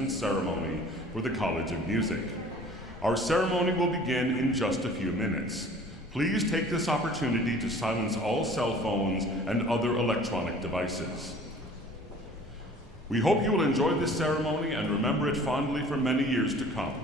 commencement ceremony for the College of Music. Our ceremony will begin in just a few minutes. Please take this opportunity to silence all cell phones and other electronic devices. We hope you will enjoy this ceremony and remember it fondly for many years to come.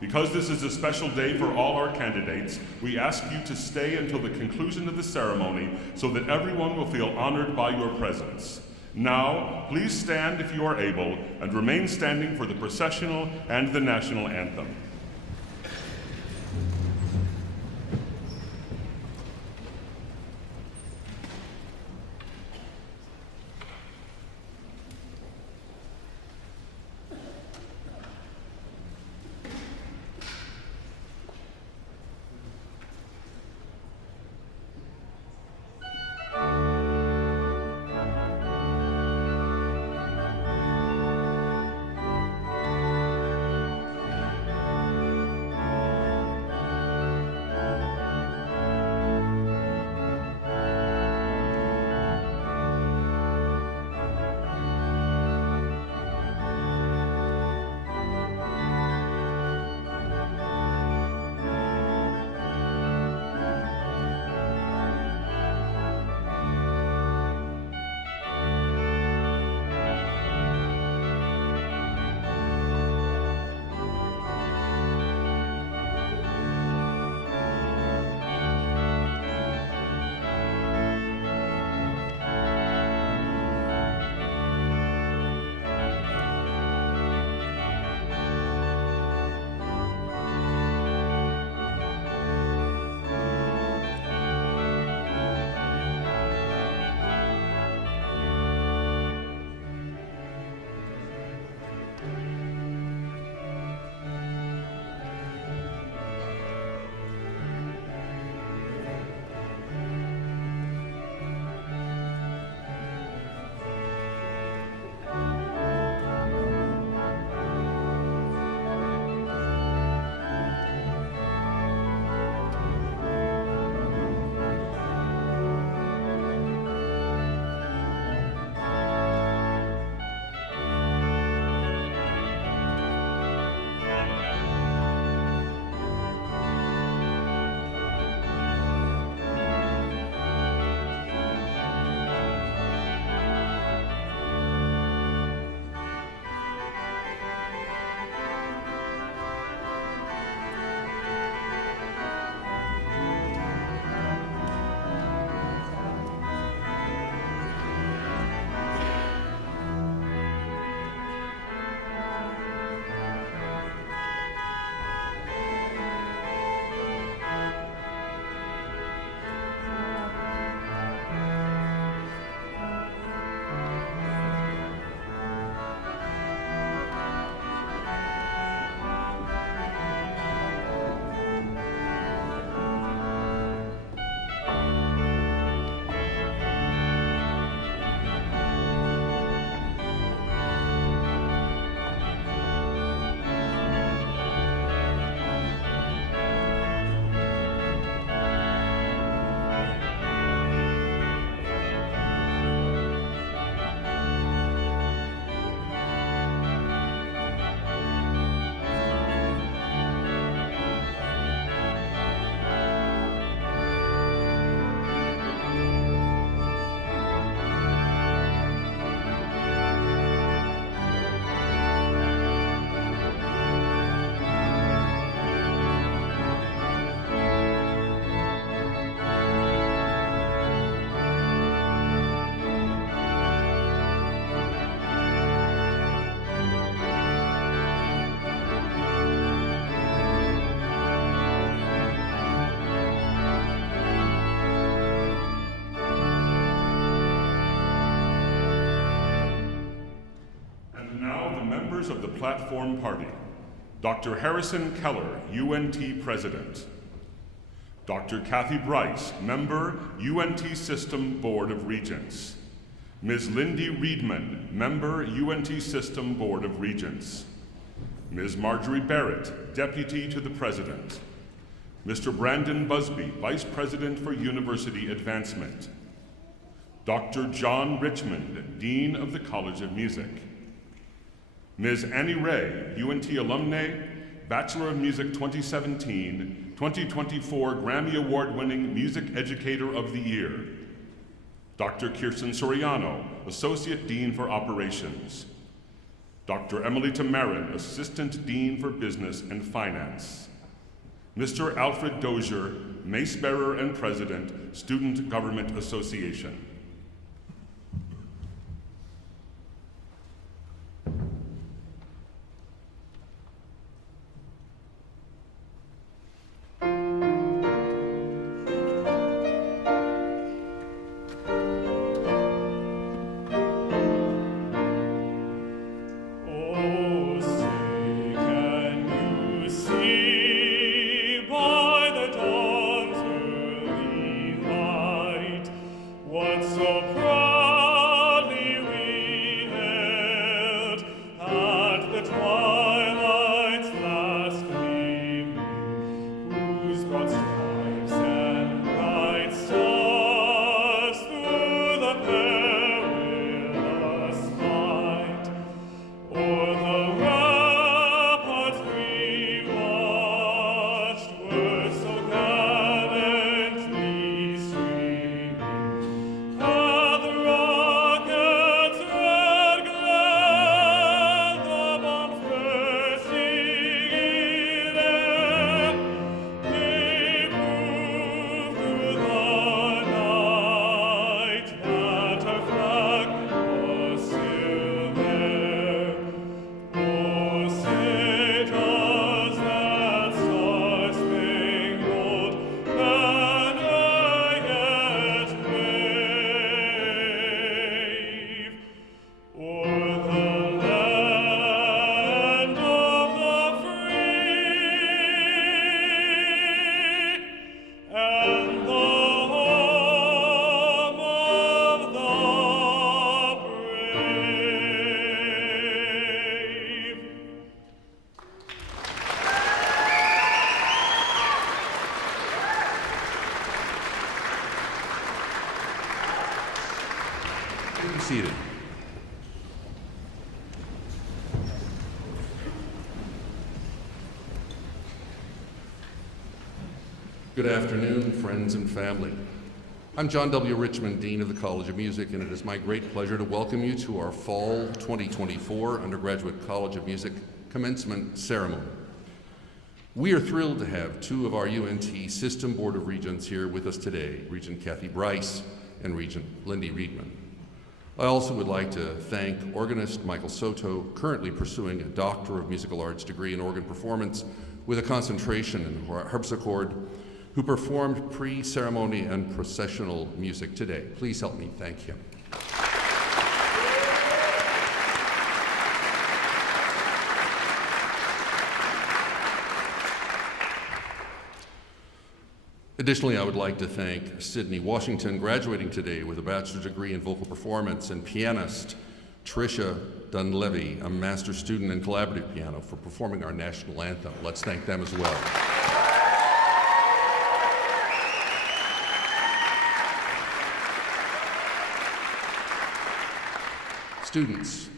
Because this is a special day for all our candidates, we ask you to stay until the conclusion of the ceremony so that everyone will feel honored by your presence. Now, please stand if you are able and remain standing for the processional and the national anthem. Members of the Platform Party: Dr. Harrison Keller, UNT President; Dr. Kathy Bryce, Member, UNT System Board of Regents; Ms. Lindy Reedman, Member, UNT System Board of Regents; Ms. Marjorie Barrett, Deputy to the President; Mr. Brandon Busby, Vice President for University Advancement; Dr. John Richmond, Dean of the College of Music; Ms. Annie Ray, UNT Alumni, Bachelor of Music 2017, 2024 Grammy Award-winning Music Educator of the Year. Dr. Kirsten Soriano, Associate Dean for Operations. Dr. Emily Tamarin, Assistant Dean for Business and Finance. Mr. Alfred Dozier, Mace Bearer and President, Student Government Association. Seated. Good afternoon, friends and family. I'm John W. Richmond, Dean of the College of Music, and it is my great pleasure to welcome you to our Fall 2024 Undergraduate College of Music Commencement Ceremony. We are thrilled to have two of our UNT System Board of Regents here with us today, Regent Kathy Bryce and Regent Lindy Reedman. I also would like to thank organist Michael Soto, currently pursuing a Doctor of Musical Arts degree in organ performance with a concentration in harpsichord, who performed pre-ceremony and processional music today. Please help me thank him. Additionally, I would like to thank Sydney Washington, graduating today with a bachelor's degree in vocal performance, and pianist Tricia Dunleavy, a master's student in collaborative piano, for performing our national anthem. Let's thank them as well. Students,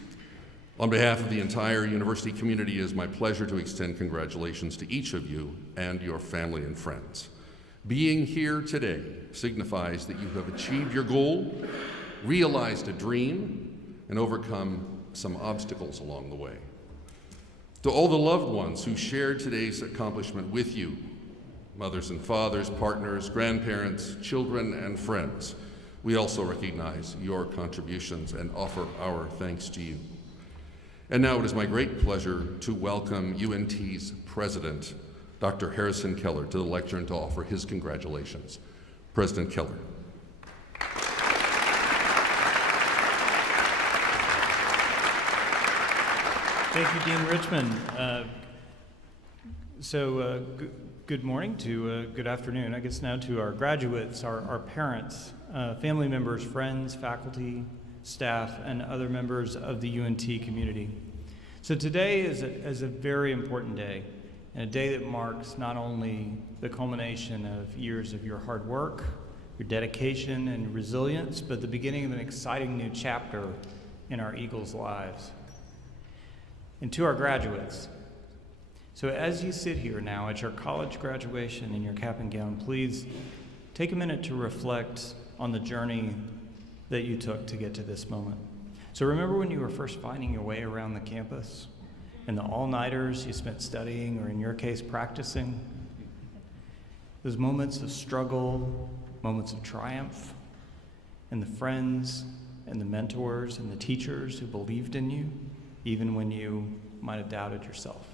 on behalf of the entire university community, it is my pleasure to extend congratulations to each of you and your family and friends. Being here today signifies that you have achieved your goal, realized a dream, and overcome some obstacles along the way. To all the loved ones who shared today's accomplishment with you, mothers and fathers, partners, grandparents, children, and friends, we also recognize your contributions and offer our thanks to you. And now it is my great pleasure to welcome UNT's President, Dr. Harrison Keller, to the lectern to offer his congratulations. President Keller. Thank you, Dean Richmond. Good morning to good afternoon, I guess now, to our graduates, our parents, family members, friends, faculty, staff, and other members of the UNT community. So today is a very important day, and a day that marks not only the culmination of years of your hard work, your dedication and resilience, but the beginning of an exciting new chapter in our Eagles' lives. And to our graduates, so as you sit here now at your college graduation in your cap and gown, please take a minute to reflect on the journey that you took to get to this moment. So remember when you were first finding your way around the campus and the all-nighters you spent studying, or in your case, practicing? Those moments of struggle, moments of triumph, and the friends and the mentors and the teachers who believed in you, even when you might have doubted yourself.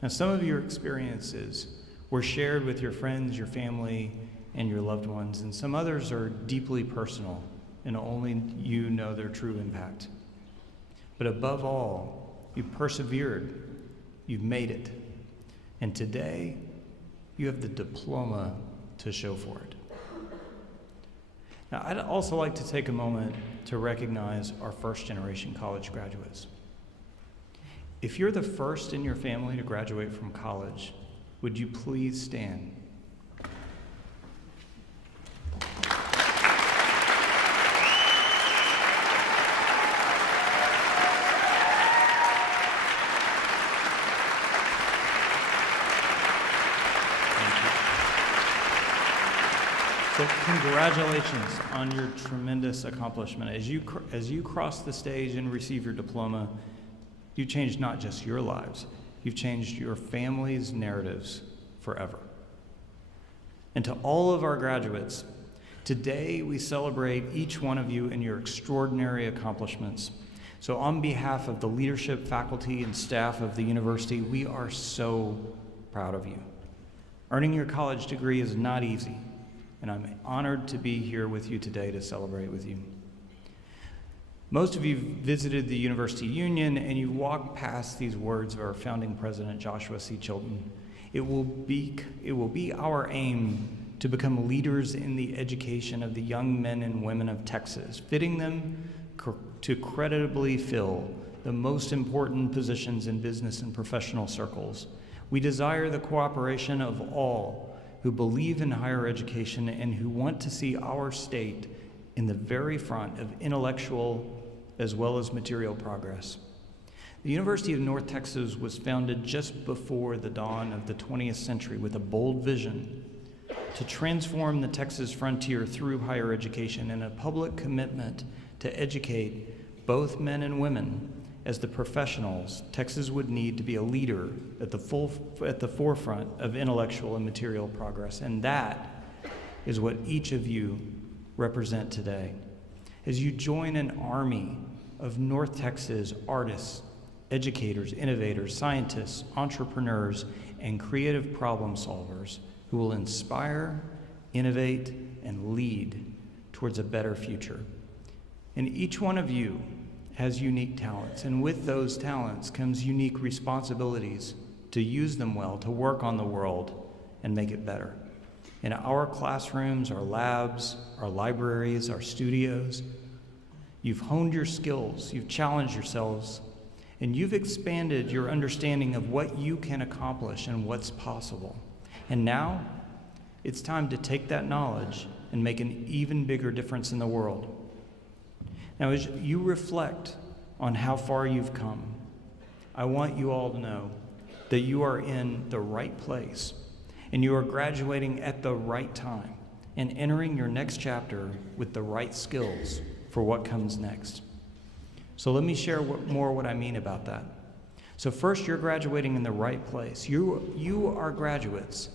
Now, some of your experiences were shared with your friends, your family, and your loved ones, and some others are deeply personal, and only you know their true impact. But above all, you persevered, you've made it, and today, you have the diploma to show for it. Now, I'd also like to take a moment to recognize our first-generation college graduates. If you're the first in your family to graduate from college, would you please stand? So congratulations on your tremendous accomplishment. As you cross the stage and receive your diploma, you changed not just your lives, you've changed your family's narratives forever. And to all of our graduates, today we celebrate each one of you and your extraordinary accomplishments. So on behalf of the leadership, faculty, and staff of the university, we are so proud of you. Earning your college degree is not easy, and I'm honored to be here with you today to celebrate with you. Most of you visited the University Union, and you walked past these words of our founding president, Joshua C. Chilton. It will be our aim to become leaders in the education of the young men and women of Texas, fitting them to creditably fill the most important positions in business and professional circles. We desire the cooperation of all who believe in higher education and who want to see our state in the very front of intellectual as well as material progress. The University of North Texas was founded just before the dawn of the 20th century with a bold vision to transform the Texas frontier through higher education and a public commitment to educate both men and women as the professionals Texas would need to be a leader at the forefront of intellectual and material progress. And that is what each of you represent today. As you join an army of North Texas artists, educators, innovators, scientists, entrepreneurs, and creative problem solvers who will inspire, innovate, and lead towards a better future. And each one of you has unique talents, and with those talents comes unique responsibilities to use them well, to work on the world and make it better. In our classrooms, our labs, our libraries, our studios, you've honed your skills, you've challenged yourselves, and you've expanded your understanding of what you can accomplish and what's possible. And now, it's time to take that knowledge and make an even bigger difference in the world. Now, as you reflect on how far you've come, I want you all to know that you are in the right place and you are graduating at the right time and entering your next chapter with the right skills for what comes next. So let me share what I mean about that. So first, you're graduating in the right place. You are graduates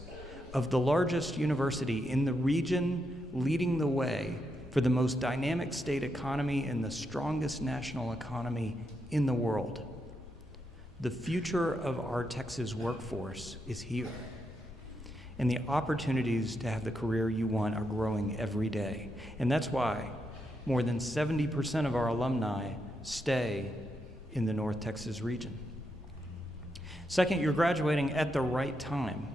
of the largest university in the region, leading the way for the most dynamic state economy and the strongest national economy in the world. The future of our Texas workforce is here, and the opportunities to have the career you want are growing every day. And that's why more than 70% of our alumni stay in the North Texas region. Second, you're graduating at the right time.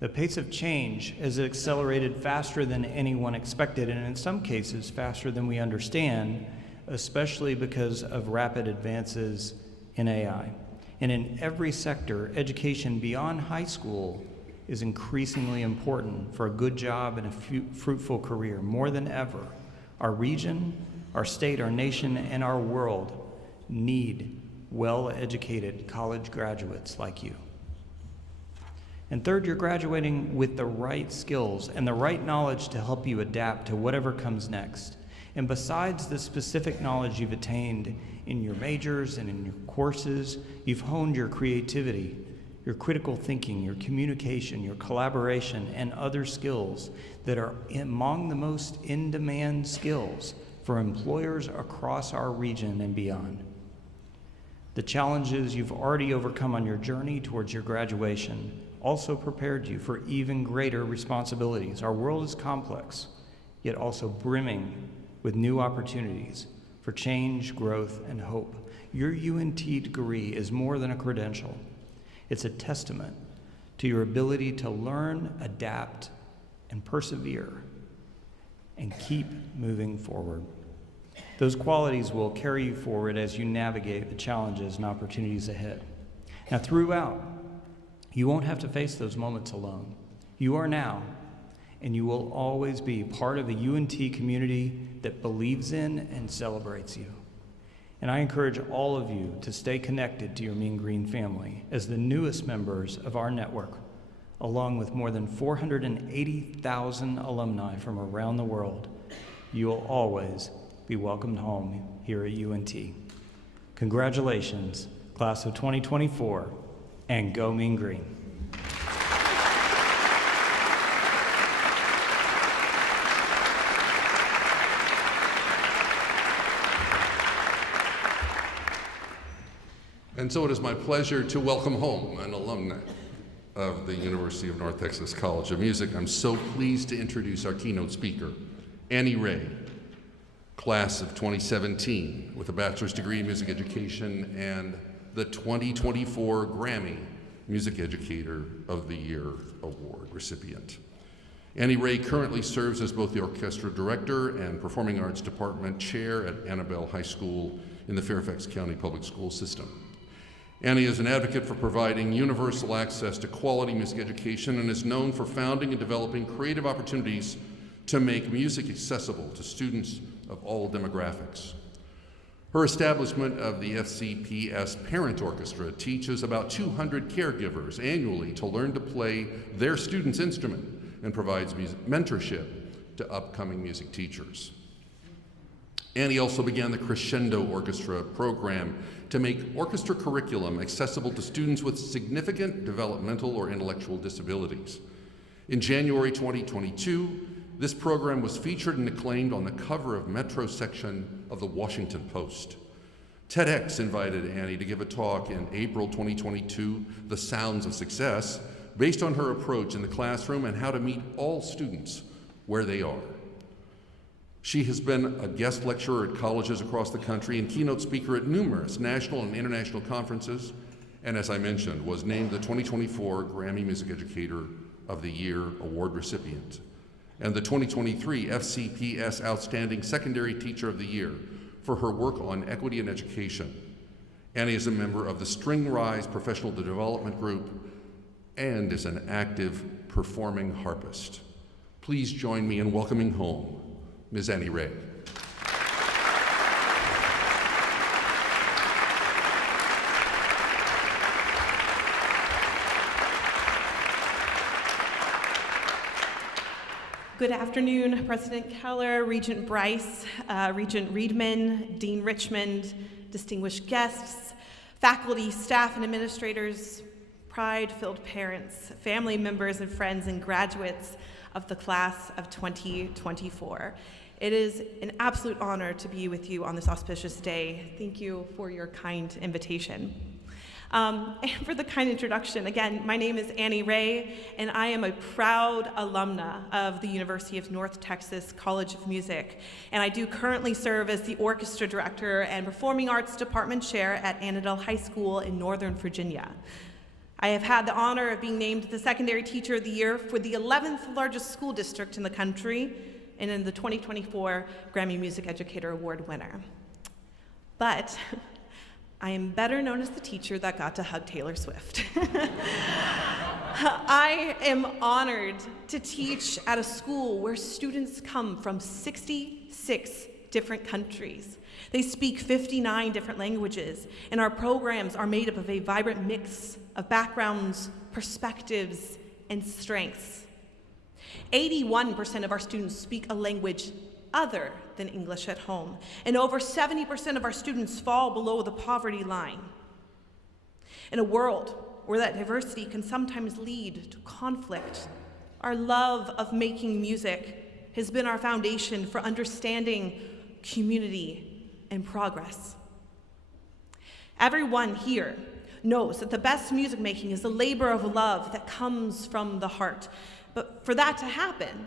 The pace of change has accelerated faster than anyone expected, and in some cases faster than we understand, especially because of rapid advances in AI. And in every sector, education beyond high school is increasingly important for a good job and a fruitful career. More than ever, our region, our state, our nation, and our world need well-educated college graduates like you. And third, you're graduating with the right skills and the right knowledge to help you adapt to whatever comes next. And besides the specific knowledge you've attained in your majors and in your courses, you've honed your creativity, your critical thinking, your communication, your collaboration, and other skills that are among the most in-demand skills for employers across our region and beyond. The challenges you've already overcome on your journey towards your graduation also prepared you for even greater responsibilities. Our world is complex, yet also brimming with new opportunities for change, growth, and hope. Your UNT degree is more than a credential. It's a testament to your ability to learn, adapt, and persevere, and keep moving forward. Those qualities will carry you forward as you navigate the challenges and opportunities ahead. Now, throughout, you won't have to face those moments alone. You are now, and you will always be part of a UNT community that believes in and celebrates you. And I encourage all of you to stay connected to your Mean Green family as the newest members of our network, along with more than 480,000 alumni from around the world. You will always be welcomed home here at UNT. Congratulations, class of 2024, and go Mean Green. And so it is my pleasure to welcome home an alumni of the University of North Texas College of Music. I'm so pleased to introduce our keynote speaker, Annie Ray, class of 2017, with a bachelor's degree in music education and the 2024 Grammy Music Educator of the Year Award recipient. Annie Ray currently serves as both the orchestra director and performing arts department chair at Annabelle High School in the Fairfax County Public School System. Annie is an advocate for providing universal access to quality music education and is known for founding and developing creative opportunities to make music accessible to students of all demographics. Her establishment of the FCPS Parent Orchestra teaches about 200 caregivers annually to learn to play their student's instrument and provides mentorship to upcoming music teachers. Annie also began the Crescendo Orchestra program to make orchestra curriculum accessible to students with significant developmental or intellectual disabilities. In January 2022, this program was featured and acclaimed on the cover of Metro section of the Washington Post. TEDx invited Annie to give a talk in April 2022, The Sounds of Success, based on her approach in the classroom and how to meet all students where they are. She has been a guest lecturer at colleges across the country and keynote speaker at numerous national and international conferences, and as I mentioned, was named the 2024 Grammy Music Educator of the Year Award recipient and the 2023 FCPS Outstanding Secondary Teacher of the Year for her work on equity in education. Annie is a member of the String Rise Professional Development Group and is an active performing harpist. Please join me in welcoming home Ms. Annie Ray. Good afternoon, President Keller, Regent Bryce, Regent Reedman, Dean Richmond, distinguished guests, faculty, staff, and administrators, pride-filled parents, family members and friends, and graduates of the class of 2024. It is an absolute honor to be with you on this auspicious day. Thank you for your kind invitation. And for the kind introduction, again, my name is Annie Ray, and I am a proud alumna of the University of North Texas College of Music, and I do currently serve as the orchestra director and performing arts department chair at Annabelle High School in Northern Virginia. I have had the honor of being named the Secondary Teacher of the Year for the 11th largest school district in the country, and in the 2024 Grammy Music Educator Award winner. But I am better known as the teacher that got to hug Taylor Swift. I am honored to teach at a school where students come from 66 different countries. They speak 59 different languages, and our programs are made up of a vibrant mix of backgrounds, perspectives, and strengths. 81% of our students speak a language other than English at home, and over 70% of our students fall below the poverty line. In a world where that diversity can sometimes lead to conflict, our love of making music has been our foundation for understanding, community, and progress. Everyone here knows that the best music making is a labor of love that comes from the heart. But for that to happen,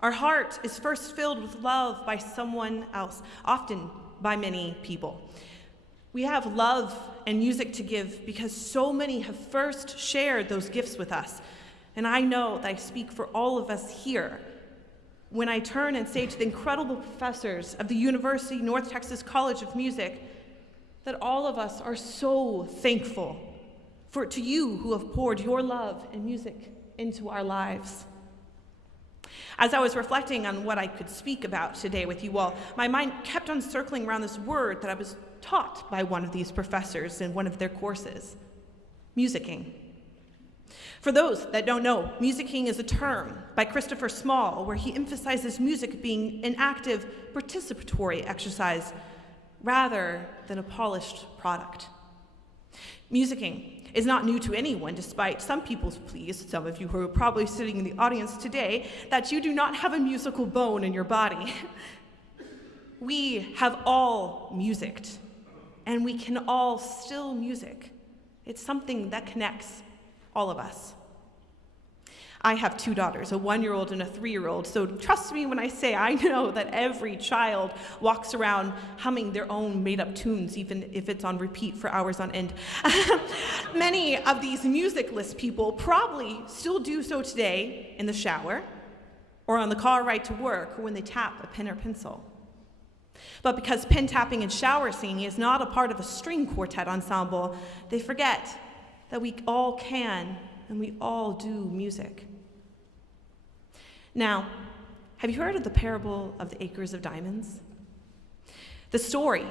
our heart is first filled with love by someone else, often by many people. We have love and music to give because so many have first shared those gifts with us. And I know that I speak for all of us here when I turn and say to the incredible professors of the University North Texas College of Music that all of us are so thankful to you who have poured your love and music into our lives. As I was reflecting on what I could speak about today with you all, my mind kept on circling around this word that I was taught by one of these professors in one of their courses, musicking. For those that don't know, musicking is a term by Christopher Small where he emphasizes music being an active, participatory exercise rather than a polished product. Musicking is not new to anyone, despite some people's pleas, some of you who are probably sitting in the audience today, that you do not have a musical bone in your body. We have all musicked, and we can all still music. It's something that connects all of us. I have 2 daughters, a 1-year-old and a 3-year-old, so trust me when I say I know that every child walks around humming their own made-up tunes, even if it's on repeat for hours on end. Many of these musicless people probably still do so today in the shower, or on the car ride to work, or when they tap a pen or pencil. But because pen tapping and shower singing is not a part of a string quartet ensemble, they forget that we all can and we all do music. Now, have you heard of the parable of the acres of diamonds? The story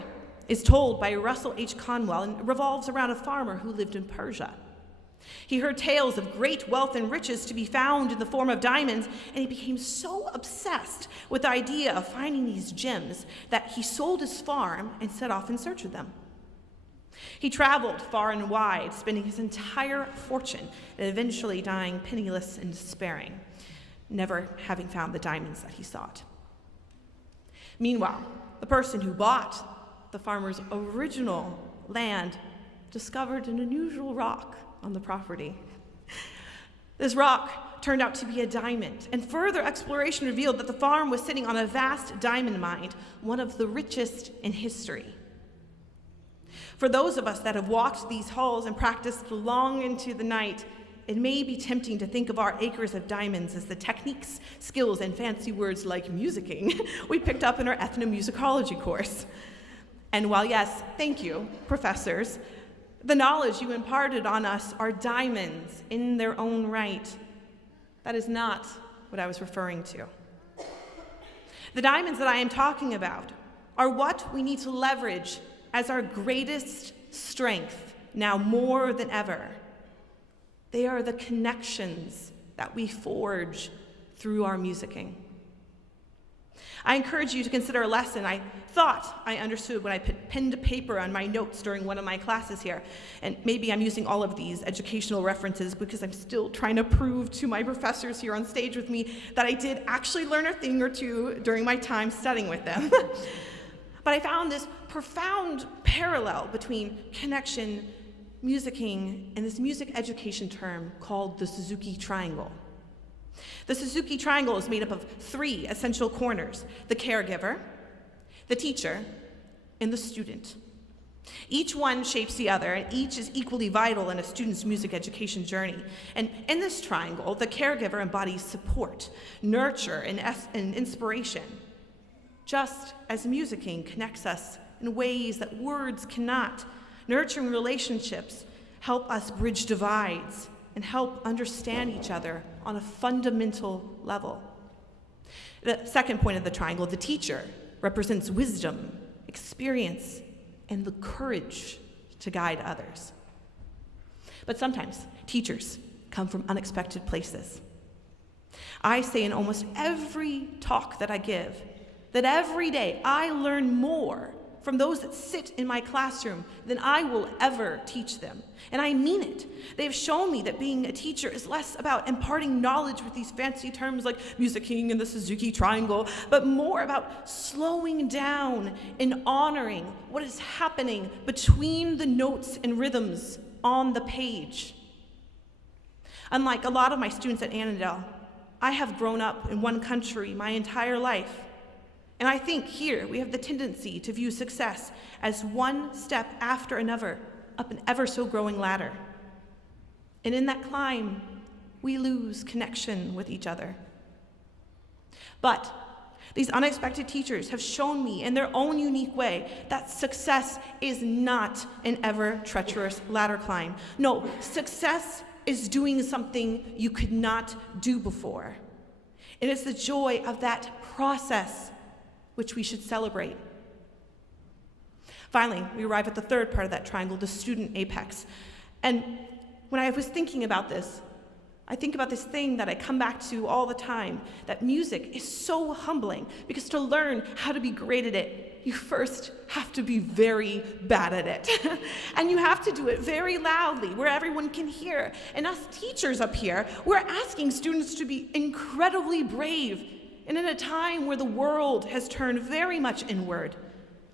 is told by Russell H. Conwell and revolves around a farmer who lived in Persia. He heard tales of great wealth and riches to be found in the form of diamonds, and he became so obsessed with the idea of finding these gems that he sold his farm and set off in search of them. He traveled far and wide, spending his entire fortune and eventually dying penniless and despairing, never having found the diamonds that he sought. Meanwhile, the person who bought the farmer's original land discovered an unusual rock on the property. This rock turned out to be a diamond, and further exploration revealed that the farm was sitting on a vast diamond mine, one of the richest in history. For those of us that have walked these halls and practiced long into the night, it may be tempting to think of our acres of diamonds as the techniques, skills, and fancy words like musicking we picked up in our ethnomusicology course. And while yes, thank you, professors, the knowledge you imparted on us are diamonds in their own right, that is not what I was referring to. The diamonds that I am talking about are what we need to leverage as our greatest strength now more than ever. They are the connections that we forge through our musicking. I encourage you to consider a lesson I thought I understood when I put pen to paper on my notes during one of my classes here. And maybe I'm using all of these educational references because I'm still trying to prove to my professors here on stage with me that I did actually learn a thing or two during my time studying with them. But I found this profound parallel between connection, musicking, and this music education term called the Suzuki Triangle. The Suzuki Triangle is made up of 3 essential corners: the caregiver, the teacher, and the student. Each one shapes the other, and each is equally vital in a student's music education journey. And in this triangle, the caregiver embodies support, nurture, and inspiration, just as musicking connects us in ways that words cannot. Nurturing relationships help us bridge divides and help understand each other on a fundamental level. The second point of the triangle, the teacher, represents wisdom, experience, and the courage to guide others. But sometimes teachers come from unexpected places. I say in almost every talk that I give that every day I learn more from those that sit in my classroom than I will ever teach them. And I mean it. They've shown me that being a teacher is less about imparting knowledge with these fancy terms like musicking and the Suzuki triangle, but more about slowing down and honoring what is happening between the notes and rhythms on the page. Unlike a lot of my students at Annandale, I have grown up in one country my entire life. And I think here we have the tendency to view success as one step after another up an ever so growing ladder. And in that climb, we lose connection with each other. But these unexpected teachers have shown me in their own unique way that success is not an ever treacherous ladder climb. No, success is doing something you could not do before. And it's the joy of that process which we should celebrate. Finally, we arrive at the third part of that triangle, the student apex. And when I was thinking about this, I think about this thing that I come back to all the time, that music is so humbling, because to learn how to be great at it, you first have to be very bad at it. And you have to do it very loudly, where everyone can hear. And us teachers up here, we're asking students to be incredibly brave, and in a time where the world has turned very much inward,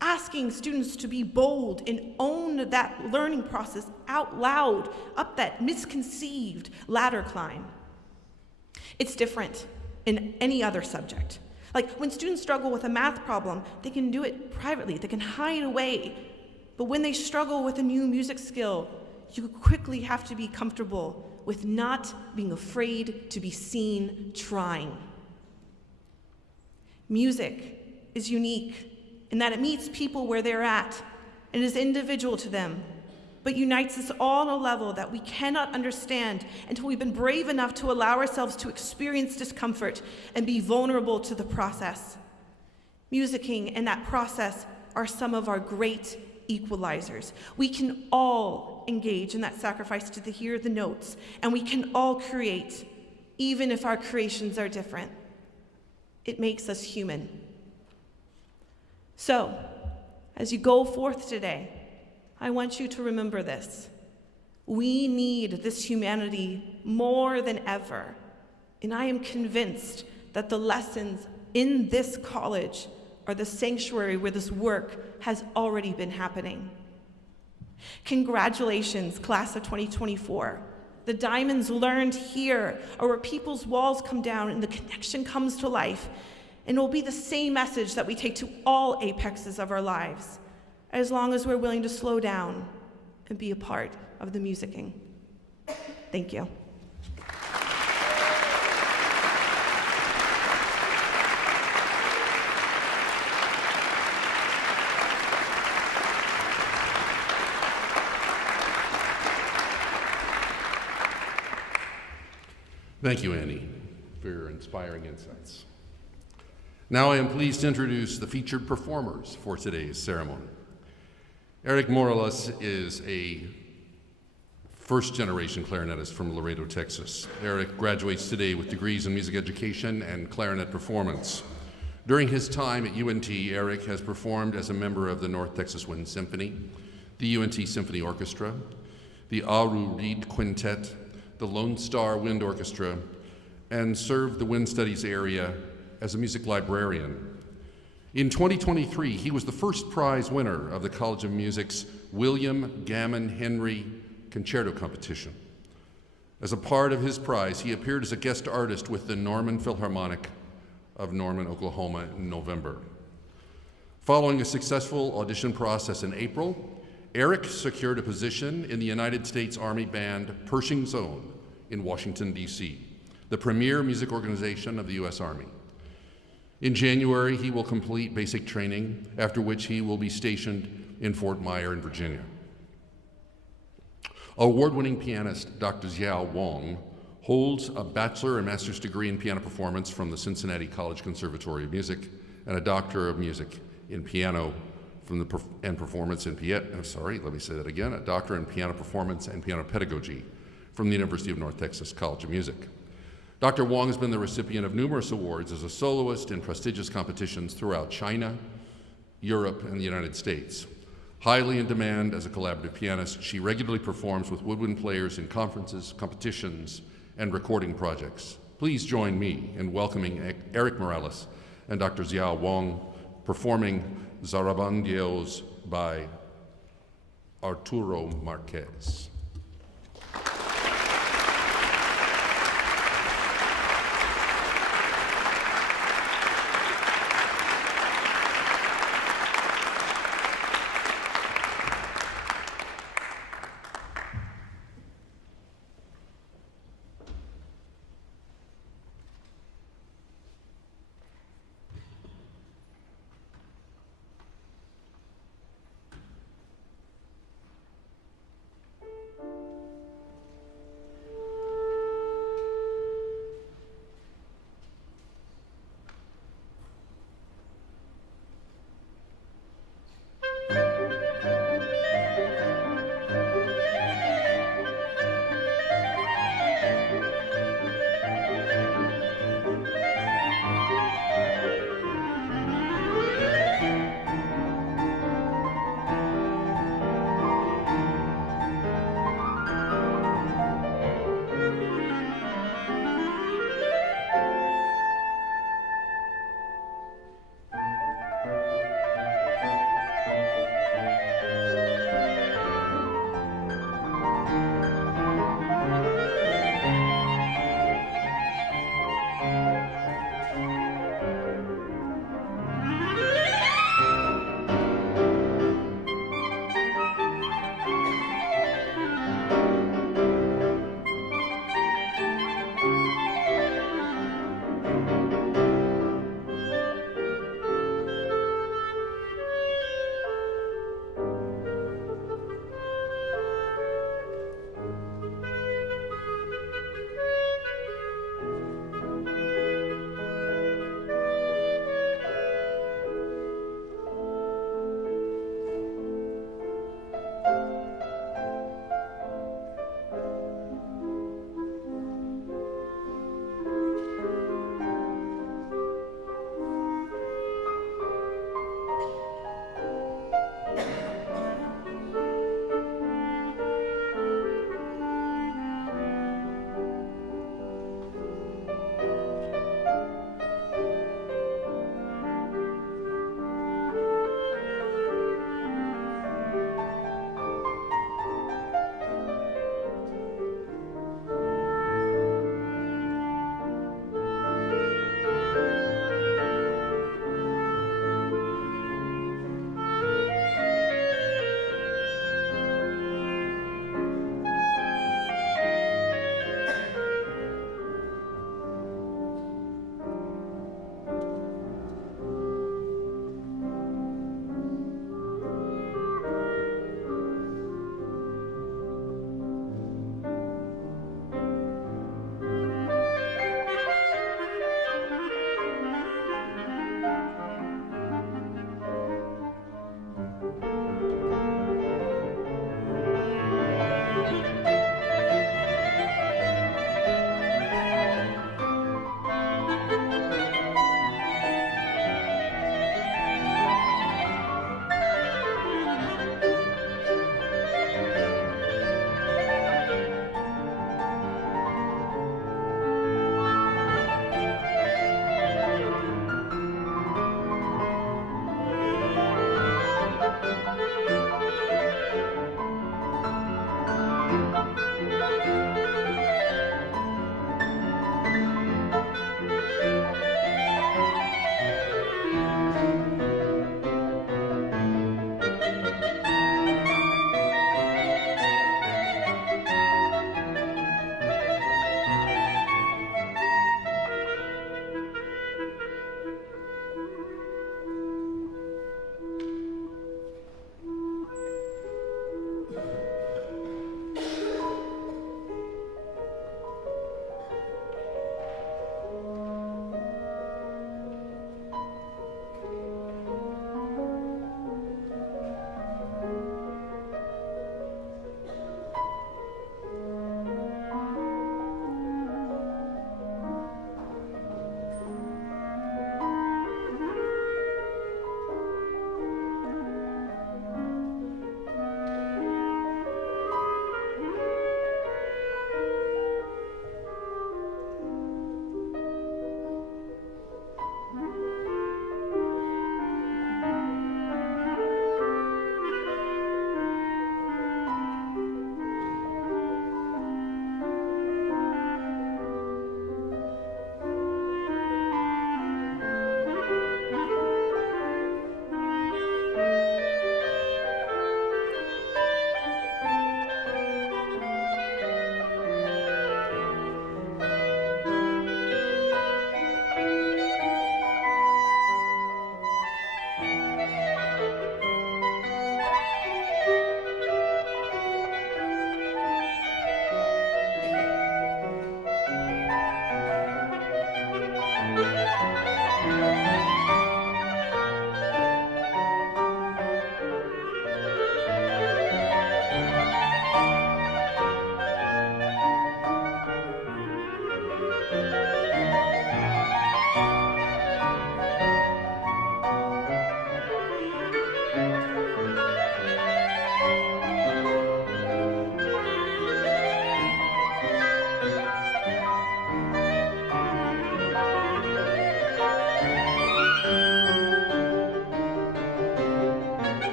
asking students to be bold and own that learning process out loud up that misconceived ladder climb. It's different in any other subject. Like when students struggle with a math problem, they can do it privately, they can hide away. But when they struggle with a new music skill, you quickly have to be comfortable with not being afraid to be seen trying. Music is unique in that it meets people where they're at and is individual to them, but unites us all on a level that we cannot understand until we've been brave enough to allow ourselves to experience discomfort and be vulnerable to the process. Musicking and that process are some of our great equalizers. We can all engage in that sacrifice to hear the notes, and we can all create, even if our creations are different. It makes us human. So, as you go forth today, I want you to remember this. We need this humanity more than ever, and I am convinced that the lessons in this college are the sanctuary where this work has already been happening. Congratulations, class of 2024. The diamonds learned here are where people's walls come down and the connection comes to life. And it will be the same message that we take to all apexes of our lives, as long as we're willing to slow down and be a part of the musicking. Thank you. Thank you, Annie, for your inspiring insights. Now I am pleased to introduce the featured performers for today's ceremony. Eric Morales is a first-generation clarinetist from Laredo, Texas. Eric graduates today with degrees in music education and clarinet performance. During his time at UNT, Eric has performed as a member of the North Texas Wind Symphony, the UNT Symphony Orchestra, the Aru Reed Quintet, the Lone Star Wind Orchestra, and served the wind studies area as a music librarian. In 2023, he was the first prize winner of the College of Music's William Gammon Henry Concerto Competition. As a part of his prize, he appeared as a guest artist with the Norman Philharmonic of Norman, Oklahoma in November. Following a successful audition process in April, Eric secured a position in the United States Army Band Pershing's Own in Washington, D.C., the premier music organization of the U.S. Army. In January, he will complete basic training, after which he will be stationed in Fort Myer in Virginia. Award-winning pianist Dr. Xiao Wang holds a bachelor and master's degree in piano performance from the Cincinnati College Conservatory of Music and a Doctor of Music in Piano from the and Performance in a Doctor in Piano Performance and Piano Pedagogy from the University of North Texas College of Music. Dr. Wong has been the recipient of numerous awards as a soloist in prestigious competitions throughout China, Europe, and the United States. Highly in demand as a collaborative pianist, she regularly performs with woodwind players in conferences, competitions, and recording projects. Please join me in welcoming Eric Morales and Dr. Xiao Wong performing Zarabandios by Arturo Marquez.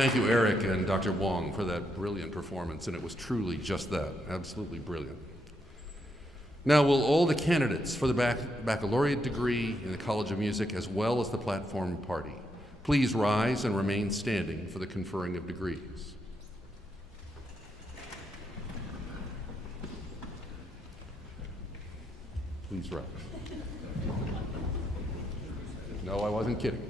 Thank you, Eric and Dr. Wong, for that brilliant performance, and it was truly just that, absolutely brilliant. Now, will all the candidates for the baccalaureate degree in the College of Music, as well as the platform party, please rise and remain standing for the conferring of degrees. Please rise. No, I wasn't kidding.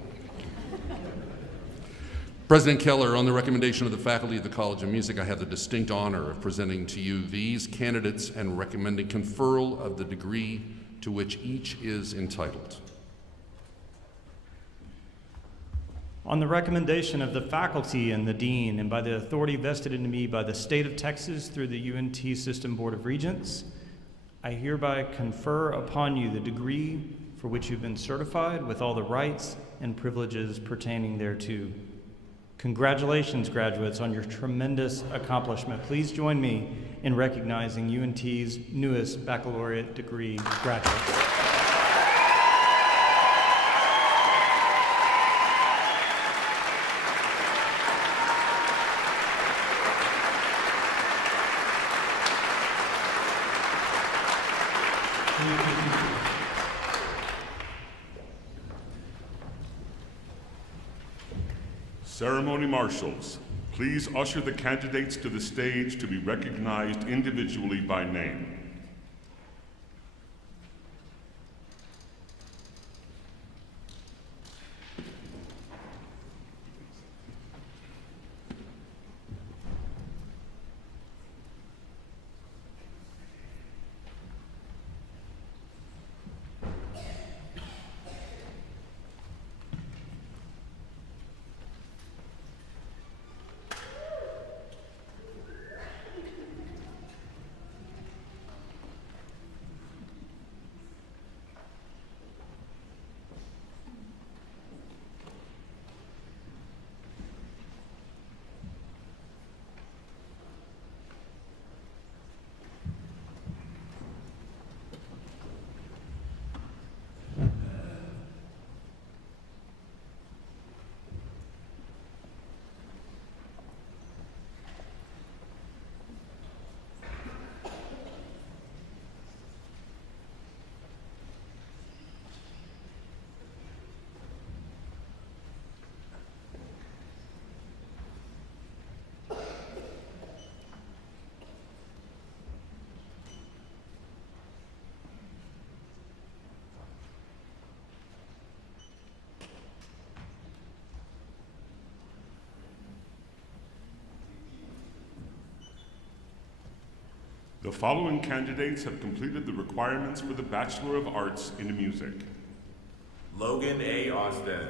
President Keller, on the recommendation of the faculty of the College of Music, I have the distinct honor of presenting to you these candidates and recommending conferral of the degree to which each is entitled. On the recommendation of the faculty and the dean, and by the authority vested in me by the state of Texas through the UNT System Board of Regents, I hereby confer upon you the degree for which you've been certified with all the rights and privileges pertaining thereto. Congratulations, graduates, on your tremendous accomplishment. Please join me in recognizing UNT's newest baccalaureate degree graduates. Ceremony marshals, please usher the candidates to the stage to be recognized individually by name. The following candidates have completed the requirements for the Bachelor of Arts in Music. Logan A. Austin,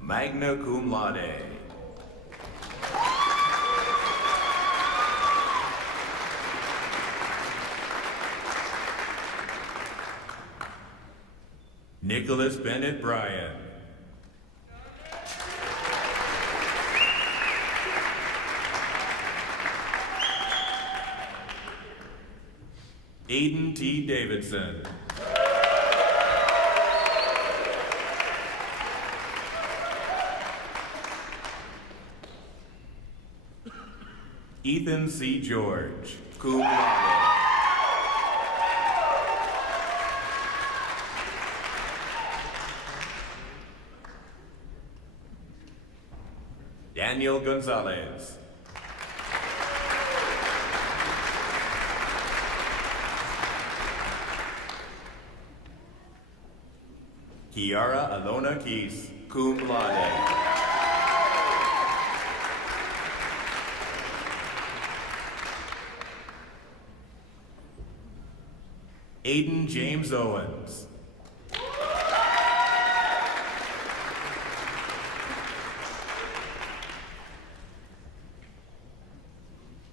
magna cum laude. Nicholas Bennett Bryan. Aiden T. Davidson. Ethan C. George, cum laude. Daniel Gonzalez. Kiara Alona Keys, cum laude. Aiden James Owens.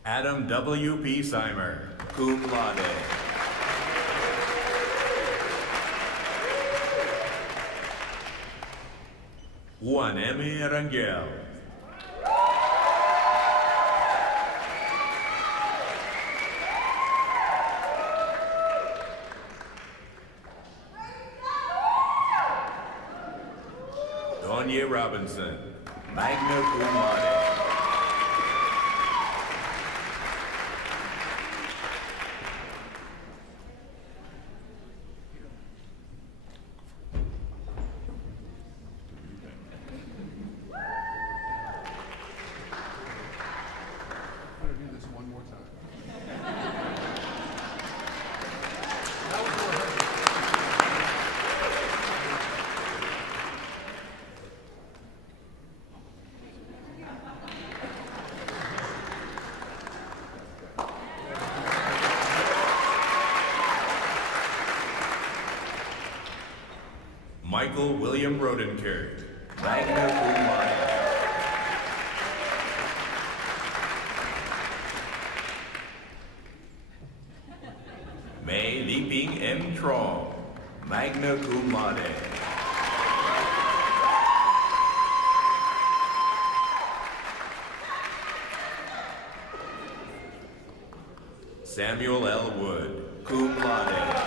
Adam W. P. Seimer, cum laude. Juan M. Rangel. Donya Robinson, magna cum laude. this one more time. Michael William Rodenkirk, magna cum laude. Mei Liping M. Trong, magna cum laude. Samuel L. Wood, cum laude.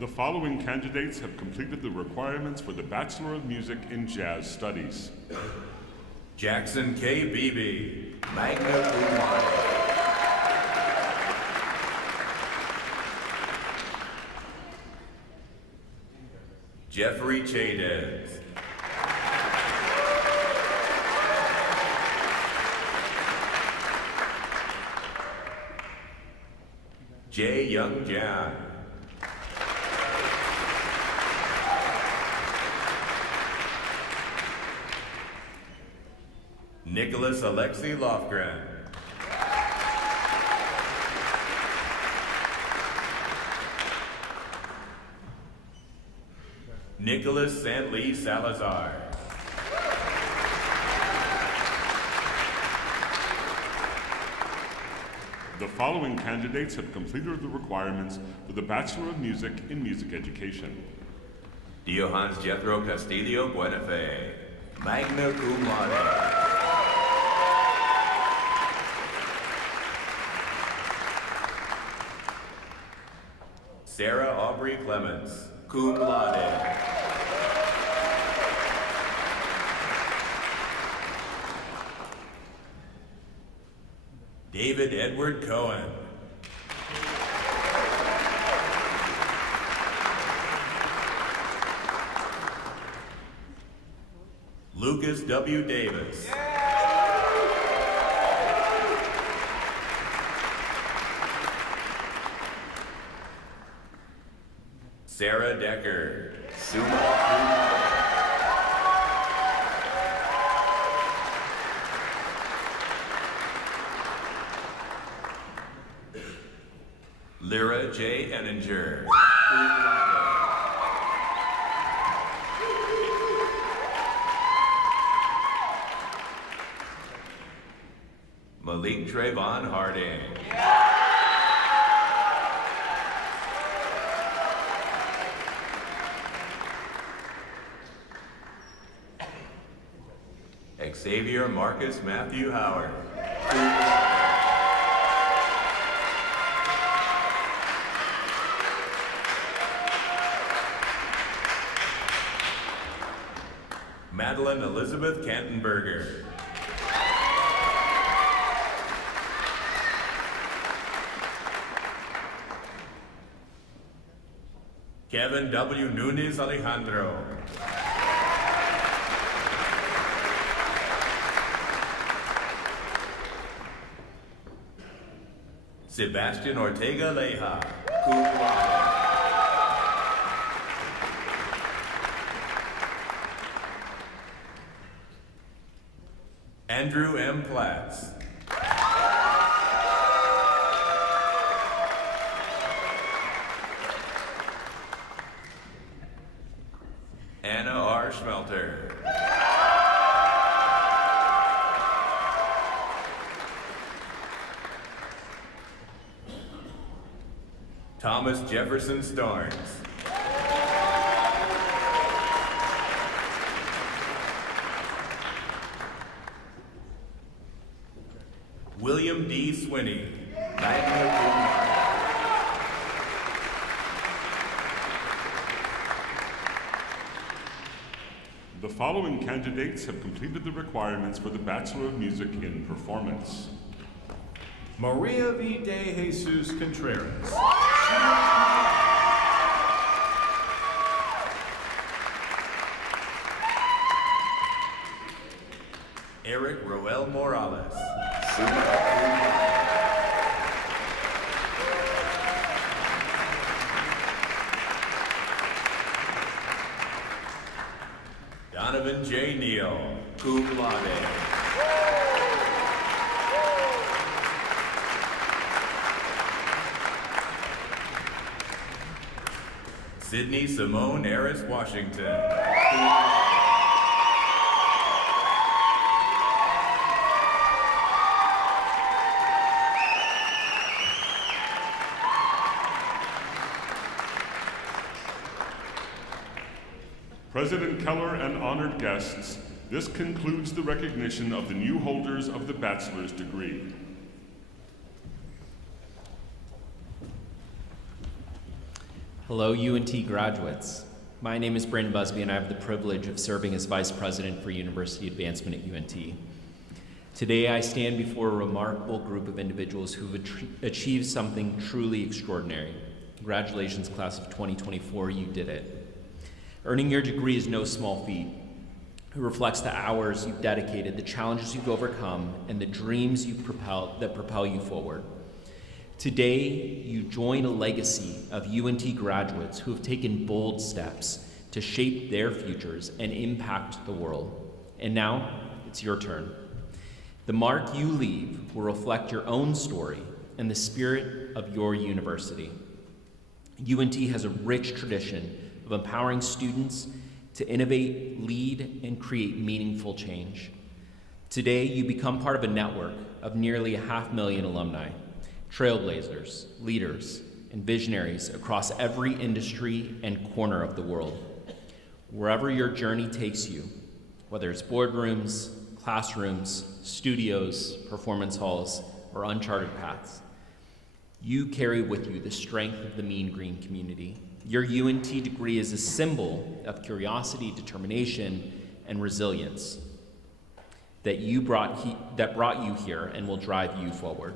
The following candidates have completed the requirements for the Bachelor of Music in Jazz Studies. Jackson K. Beebe, magna cum laude. Jeffrey Chaydez. Jae Young Jan. Nicholas Alexei Lofgren. Nicholas Santley Salazar. The following candidates have completed the requirements for the Bachelor of Music in Music Education. Diohans Jethro Castillo Buenafe, magna cum laude. Sarah Aubrey Clements, cum laude. David Edward Cohen. Lucas W. Davis. Sarah Decker, summa cum laude. Lyra J. Enninger, cum laude. Malik Trayvon Harding. Xavier Marcus Matthew Howard. Madeline Elizabeth Kantenberger. Kevin W. Nunez Alejandro. Sebastian Ortega Leja, cum laude. Andrew M. Platts. Anna R. Schmelter. Thomas Jefferson Starnes. William D. Swinney, magna cum laude. The following candidates have completed the requirements for the Bachelor of Music in Performance. Maria V. De Jesus Contreras. Eric Roel Morales. Donovan J. Neal, cum laude. Sydney Simone Harris Washington. President Keller and honored guests, this concludes the recognition of the new holders of the bachelor's degree. Hello, UNT graduates. My name is Brandon Busby, and I have the privilege of serving as Vice President for University Advancement at UNT. Today, I stand before a remarkable group of individuals who have achieved something truly extraordinary. Congratulations, class of 2024, you did it. Earning your degree is no small feat. It reflects the hours you've dedicated, the challenges you've overcome, and the dreams that propel you forward. Today, you join a legacy of UNT graduates who have taken bold steps to shape their futures and impact the world. And now, it's your turn. The mark you leave will reflect your own story and the spirit of your university. UNT has a rich tradition of empowering students to innovate, lead, and create meaningful change. Today, you become part of a network of nearly 500,000 alumni, trailblazers, leaders, and visionaries across every industry and corner of the world. Wherever your journey takes you, whether it's boardrooms, classrooms, studios, performance halls, or uncharted paths, you carry with you the strength of the Mean Green community. Your UNT degree is a symbol of curiosity, determination, and resilience that brought you here and will drive you forward.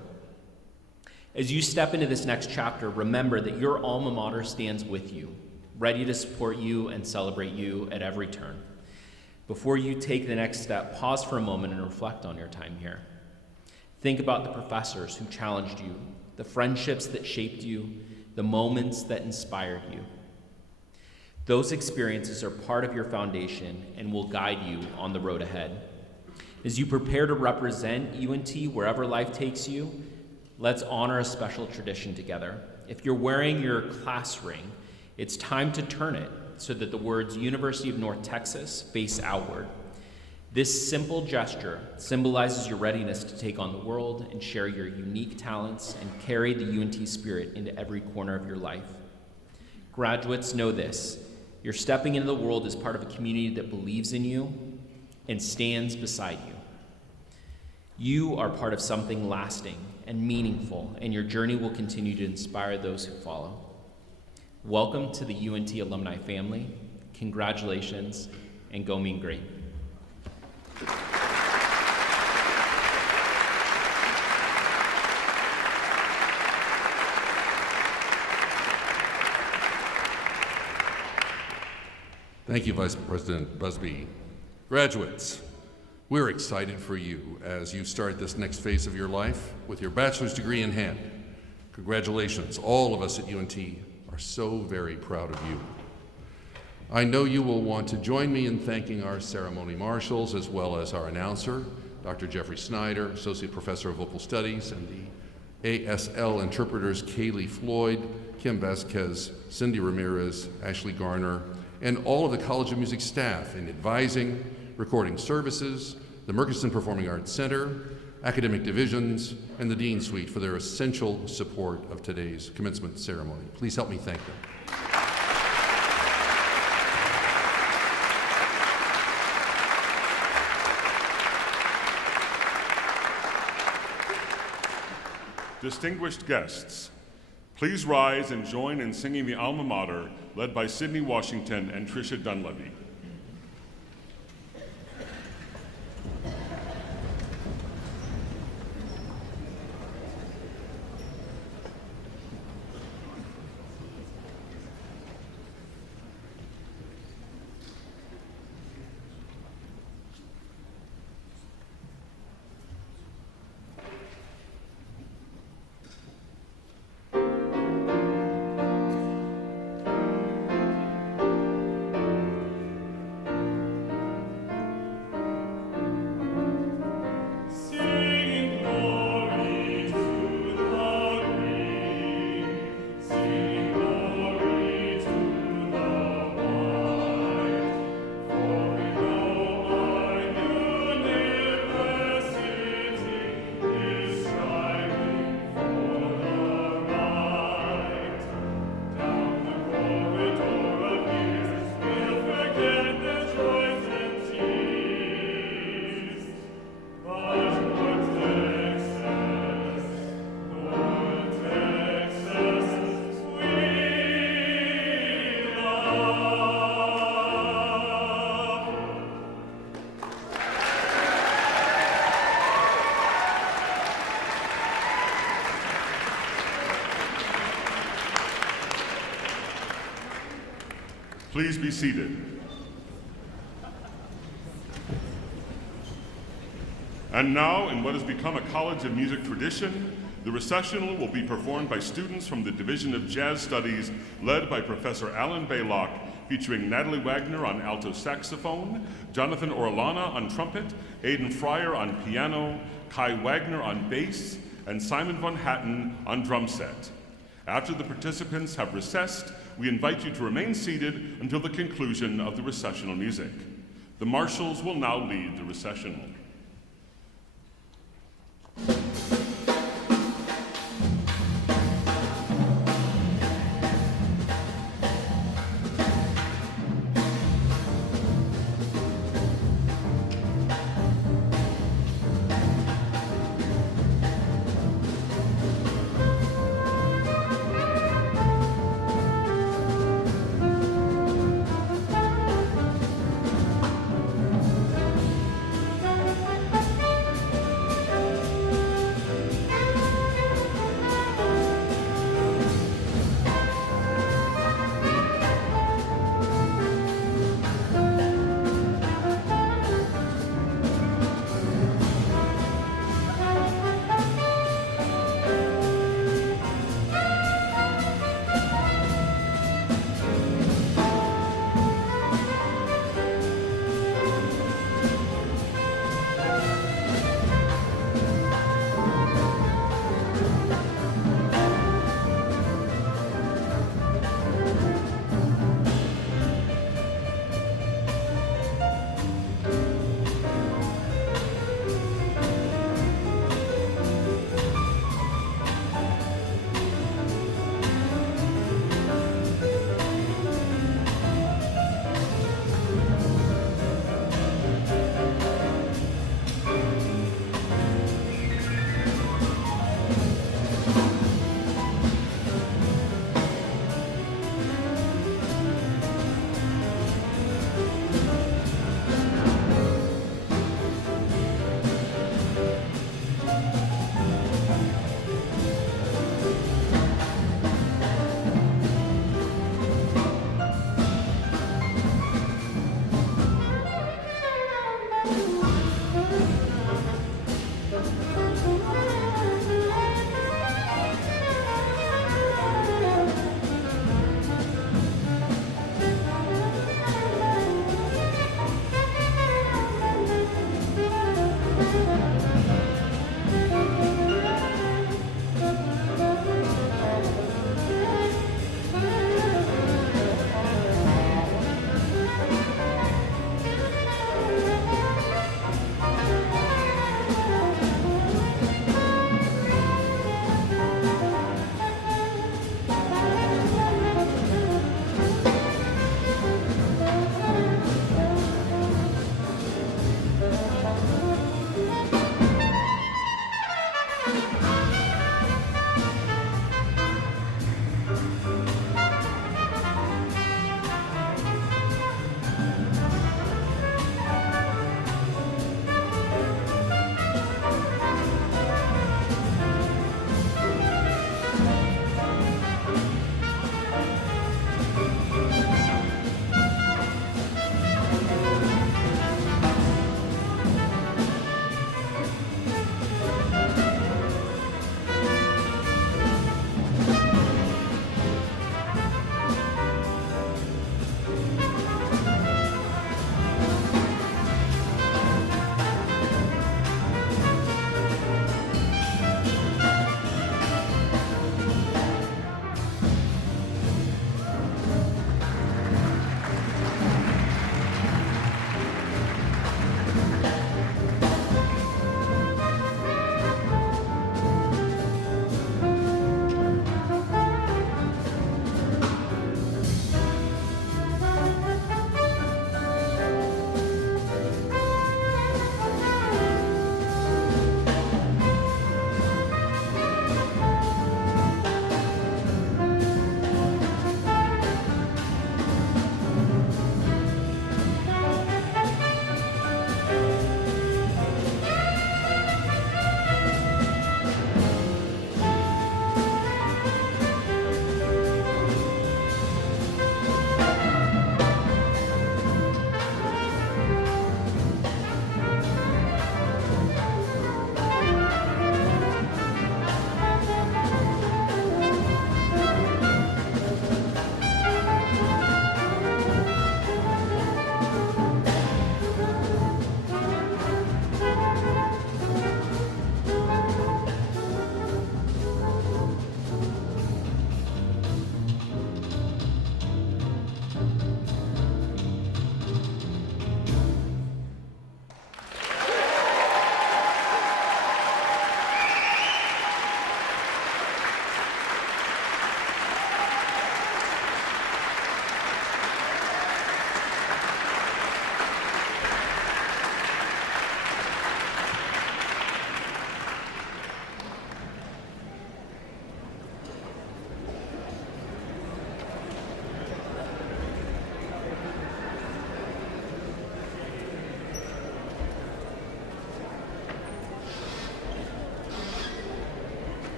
As you step into this next chapter, remember that your alma mater stands with you, ready to support you and celebrate you at every turn. Before you take the next step, pause for a moment and reflect on your time here. Think about the professors who challenged you, the friendships that shaped you, the moments that inspired you. Those experiences are part of your foundation and will guide you on the road ahead. As you prepare to represent UNT wherever life takes you, let's honor a special tradition together. If you're wearing your class ring, it's time to turn it so that the words University of North Texas face outward. This simple gesture symbolizes your readiness to take on the world and share your unique talents and carry the UNT spirit into every corner of your life. Graduates, know this: you're stepping into the world as part of a community that believes in you and stands beside you. You are part of something lasting and meaningful, and your journey will continue to inspire those who follow. Welcome to the UNT alumni family. Congratulations, and go Mean Green. Thank you, Vice President Busby. Graduates, we're excited for you as you start this next phase of your life with your bachelor's degree in hand. Congratulations. All of us at UNT are so very proud of you. I know you will want to join me in thanking our ceremony marshals as well as our announcer, Dr. Jeffrey Snyder, Associate Professor of Vocal Studies, and the ASL interpreters Kaylee Floyd, Kim Vasquez, Cindy Ramirez, Ashley Garner, and all of the College of Music staff in advising, recording services, the Murchison Performing Arts Center, academic divisions, and the Dean Suite for their essential support of today's commencement ceremony. Please help me thank them. Distinguished guests, please rise and join in singing the alma mater led by Sydney Washington and Tricia Dunleavy. Please be seated. And now, in what has become a College of Music tradition, the recessional will be performed by students from the Division of Jazz Studies, led by Professor Alan Baylock, featuring Natalie Wagner on alto saxophone, Jonathan Orlana on trumpet, Aidan Fryer on piano, Kai Wagner on bass, and Simon Von Hatten on drum set. After the participants have recessed, we invite you to remain seated until the conclusion of the recessional music. The marshals will now lead the recessional.